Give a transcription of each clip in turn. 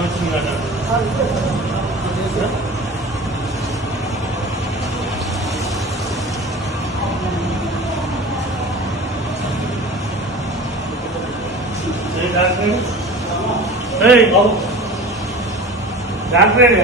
వచ్చింది కదా doctor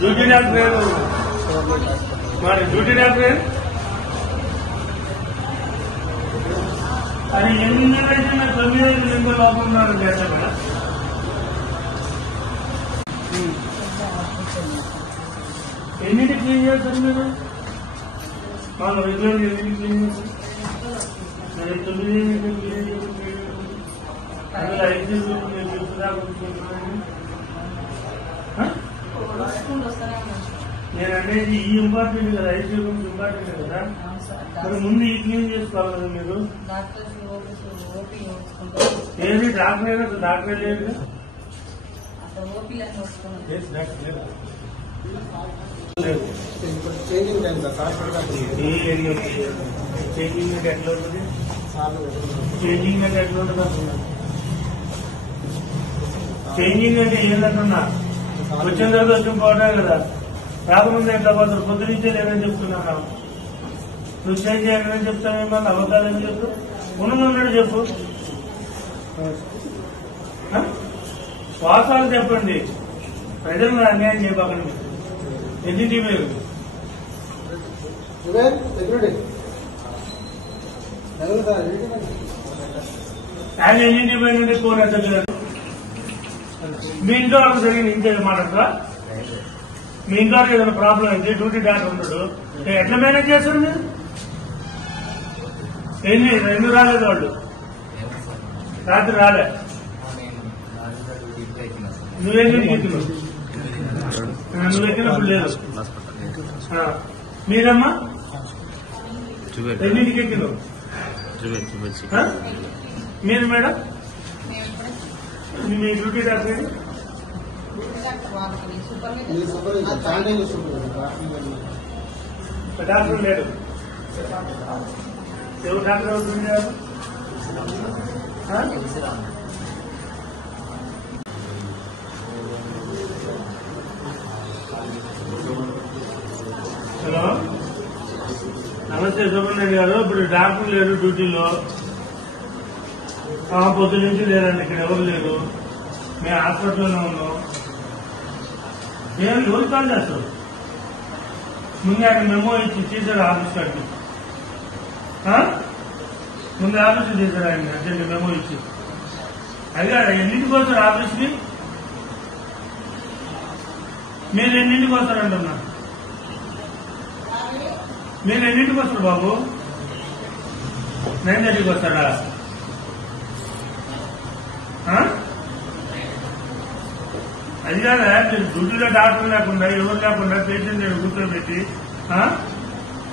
duty doctor మరి డ్యూటీ డాక్టర్ అది 8 నిమిషాలు లోపం ఉన్నారు చేస్తారు కదా ఎన్నింటి క్లీన్ చేస్తారు మీరు వాళ్ళు రెగ్యులర్ ఎన్నింటి క్లీన్ చేస్తారు 9 క్లీన్ చేస్తారు అందులో 5 నేను అనేది ఈ ఇంపార్టెంట్ కదా 5 రూమ్స్ ఇంపార్టెంట్ కదా మరి ముందు ఈ క్లీన్ చేసుకోవాలి కదా మీరు ఏది డాక్టర్ డాక్టర్ లేదు చేంజింగ్ అంటే ఎట్లా ఉంటుంది చేంజింగ్ అంటే ఎట్లా ఉంటుంది చేంజింగ్ అంటే ఏంటంటున్నా వచ్చిన తర్వాత వచ్చిన పోవటమే కదా రాకముందు ఎట్లా పోతారు పొద్దు నుంచే లేదని చెప్తున్నాను నువ్వు చేంజ్ చేయాలని చెప్తానేమన్నా అబద్ధాలని చెప్పు ఉన్నది చెప్పు వాసాలు చెప్పండి ప్రజలను అన్యాయం చేయబాకండి ఎన్నింటి మీరు ఆయన ఎన్నింటి పోయినంటే ఫోన్ ఎత్తలేదు మీ ఇంట్లో జరిగిన ఇంతే మాట్లాడతా మీ ఇంట్లో ఏదైనా ప్రాబ్లం అయితే డ్యూటీ డాక్టర్ ఉంటాడు ఎట్లా మేనేజ్ చేస్తారు మీరు ఎన్ని రాలేదు వాళ్ళు రాత్రి రాలే నువ్వెన్నింటికి ఎక్కినావు నువ్వు ఎక్కినప్పుడు లేదు మీరమ్మా ఎన్నింటికి ఎక్కినావు మీరు మేడం మీ డ్యూటీ డాక్టర్ డాక్టర్ లేడు ఎవరు డాక్టర్ అవుతుంది హలో నమస్తే సుబ్రహ్మణ్యం గారు ఇప్పుడు డాక్టర్ లేరు డ్యూటీలో పొద్దు నుంచి లేరండి ఇక్కడ ఎవరు లేరు మేము హాస్పిటల్లోనే ఉన్నాం ఏం ఎవరు కాల్ చేస్తారు ముందు ఆయన మెమో ఇచ్చి తీసారు ఆఫీస్ కట్టి ముందు ఆఫీస్ చేశారు ఆయన అర్జెంట్ మెమో ఇచ్చి అదే ఎన్నింటికి వస్తారు ఆఫీస్కి మీరు ఎన్నింటికి వస్తారంటున్నా మీరు ఎన్నింటికి వస్తారు బాబు 9:30కి వస్తాడా అది కాదా మీరు డ్యూటీలో డాక్టర్ లేకుండా ఎవరు లేకుండా పేషెంట్ కూర్చోబెట్టి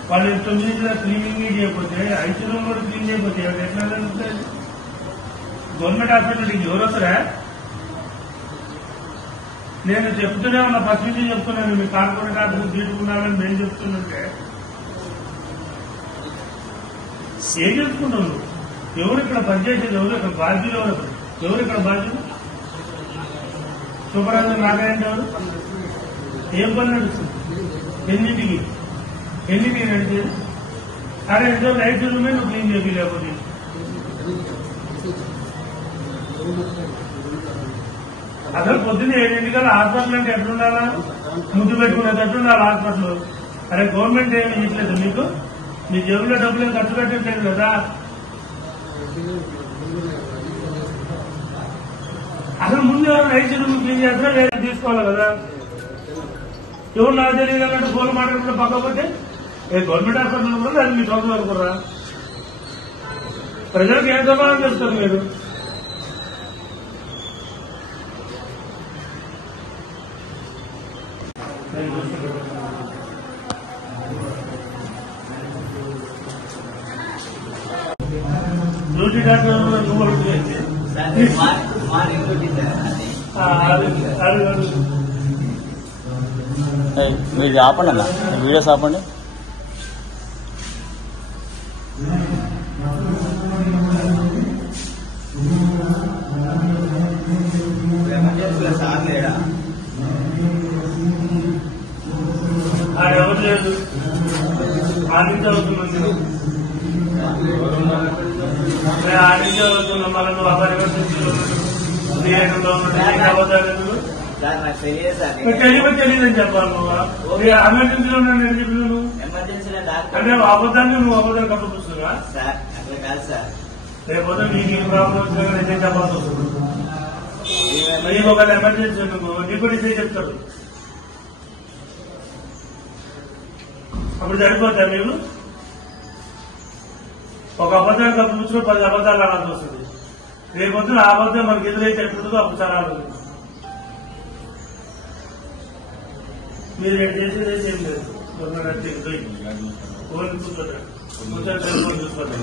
వాళ్ళు 9 క్లీనింగ్ చేయకపోతే 5 రూమ్ కూడా క్లీన్ చేయకపోతే ఎట్లా గవర్నమెంట్ హాస్పిటల్కి ఎవరు వస్తారా నేను చెప్తూనే ఉన్నా ఫస్ట్ నుంచి చెప్తున్నాను మీ కార్పొరేట్ ఆఫీస్ తీసుకున్నారని నేను చెప్తుంటే ఏం చెప్పుకుంటావు ఎవరు ఇక్కడ పనిచేసేది ఎవరు ఇక్కడ బాధ్యులు ఎవరు ఇక్కడ బాధ్యులు సూపర్వైజర్ నాగార్జున ఎవరు ఏం పని నడుస్తుంది ఎన్నింటికి నడిచేది అరే ఏదో 5 రూమే నువ్వు క్లీన్ చేయాలి లేకపోతే అసలు పొద్దున్న 7 హాస్పిటల్ అంటే ఎట్లుండాలా ముందు పెట్టుకునేటట్టు ఉండాలి హాస్పిటల్ అరే గవర్నమెంట్ ఏమి ఇవ్వలేదు మీకు మీ జేబులో డబ్బులు ఏం ఖర్చు పెట్టట్లేదు కదా అసలు ముందు ఎవరైనా రైతు క్లీన్ చేస్తారా వేరే తీసుకోవాలి కదా. ఎవరు నాకు తెలియదు అన్నట్టు ఫోన్ మాట్లాడుకుంటే పక్కపోతే గవర్నమెంట్ హాస్పిటల్ కూడా దాన్ని మీ సొంతం అనుకురా. ప్రజలకు ఏం సమాధానం చెప్తారు మీరు? డ్యూటీ డాక్టర్ నువ్వు అడుగుతుంది మీరు ఆపండి అన్న, వీడియోస్ ఆపండి. ఎవరు లేదు ఆడించి అవుతుంది, ఆడించి అవుతున్నాం. మళ్ళీ నువ్వు తెలియదని చెప్పాలి. నువ్వు ఎమర్జెన్సీలో ఉన్నాను నేను చెప్పిన నువ్వు అంటే అబద్ధాన్ని నువ్వు అబద్ధాన్ని కట్టుకొస్తున్నావా? లేకపోతే నీకు ఏం ప్రాబ్లం వచ్చినా నేనే చెప్పాల్సి వస్తుంది. నీకు ఒక ఎమర్జెన్సీ నువ్వు నీకు కూడా ఇదే చెప్తారు. అప్పుడు సరిపోతా మీరు ఒక అబద్ధాన్ని కప్పుకొచ్చిన 10 అబద్ధాలు ఆడాల్సి వస్తుంది. రేపొద్దున ఆ అబద్ధం మనకి ఎదురైతే ఎట్లుంటుందో అప్పుడు చాలా మీరు ఏం చేసేది ఏం లేదు. ఫోన్ కూర్చోండి, కూర్చొని టెలిఫోన్ చూసుకోండి.